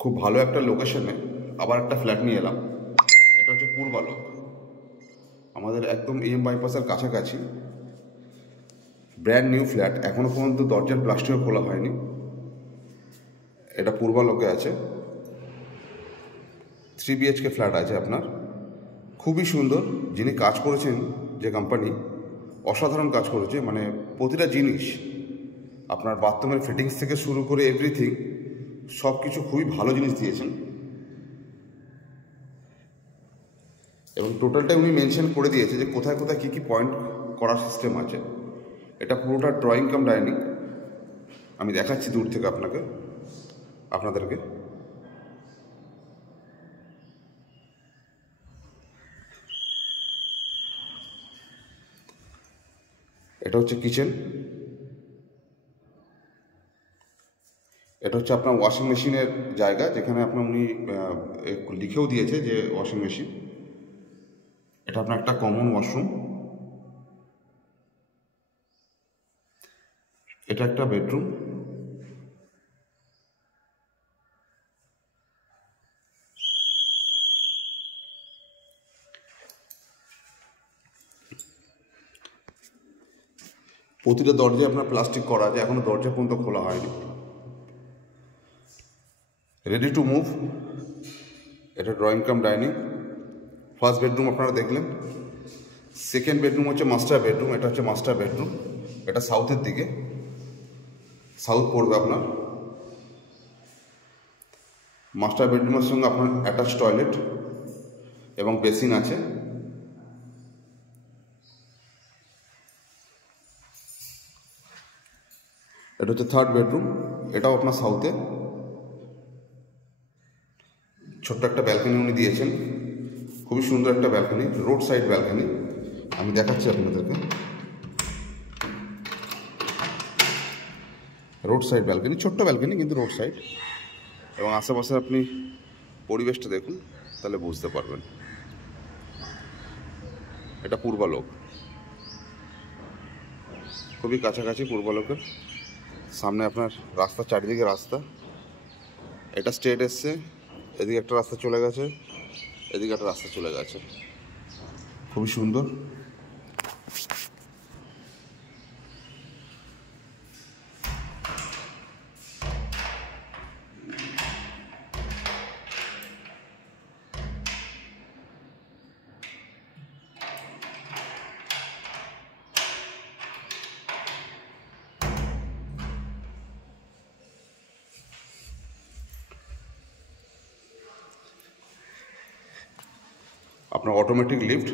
খুব ভালো একটা লোকেশনে আবার একটা ফ্ল্যাট নিয়ে এলাম। এটা হচ্ছে পূর্বালোক, আমাদের একদম EM বাইপাসের কাছাকাছি। ব্র্যান্ড নিউ ফ্ল্যাট, এখনও পর্যন্ত দরজার প্লাস্টিকও খোলা হয়নি। এটা পূর্বালোকে আছে, 3 BHK ফ্ল্যাট আছে আপনার। খুবই সুন্দর। যিনি কাজ করেছেন, যে কোম্পানি, অসাধারণ কাজ করেছে। মানে প্রতিটা জিনিস, আপনার বাথরুমের ফিটিংস থেকে শুরু করে এভরিথিং, সব কিছু খুবই ভালো জিনিস দিয়েছেন। এবং টোটালটা উনি মেনশন করে দিয়েছে যে কোথায় কোথায় কী কী পয়েন্ট করার সিস্টেম আছে। এটা পুরোটা ড্রয়িং কাম ডাইনিং। আমি দেখাচ্ছি দূর থেকে আপনাদেরকে। এটা হচ্ছে কিচেন। এটা হচ্ছে আপনার ওয়াশিং মেশিনের জায়গা, যেখানে আপনার উনি লিখেও দিয়েছে যে ওয়াশিং মেশিন। এটা আপনার একটা কমন ওয়াশরুম। এটা একটা বেডরুম। প্রতিটা দরজায় আপনার প্লাস্টিক করা আছে, এখনো দরজা পর্যন্ত খোলা হয়নি। Ready to move. এটা drawing cum dining. First bedroom আপনারা দেখলেন। সেকেন্ড বেডরুম হচ্ছে মাস্টার বেডরুম। এটা হচ্ছে মাস্টার বেডরুম। এটা সাউথের দিকে, সাউথ পড়বে আপনার। মাস্টার বেডরুমের সঙ্গে আপনার অ্যাটাচ টয়লেট এবং বেসিন আছে। এটা হচ্ছে থার্ড বেডরুম। এটাও আপনার সাউথে। ছোট্ট একটা ব্যালকনি উনি দিয়েছেন, খুবই সুন্দর একটা ব্যালকনি, রোড সাইড ব্যালকনি। আমি দেখাচ্ছি আপনাদেরকে। রোড সাইড ব্যালকনি, ছোট্ট ব্যালকনি কিন্তু রোড সাইড। এবং আশেপাশে আপনি পরিবেশটা দেখুন, তাহলে বুঝতে পারবেন। এটা পূর্বালোক, খুবই কাছাকাছি পূর্বালোকের। সামনে আপনার রাস্তা, চারিদিকে রাস্তা। এটা স্ট্রেট এসছে, এদিকে একটা রাস্তা চলে গেছে, এদিকে একটা রাস্তা চলে গেছে। খুবই সুন্দর। আপনার অটোমেটিক লিফট।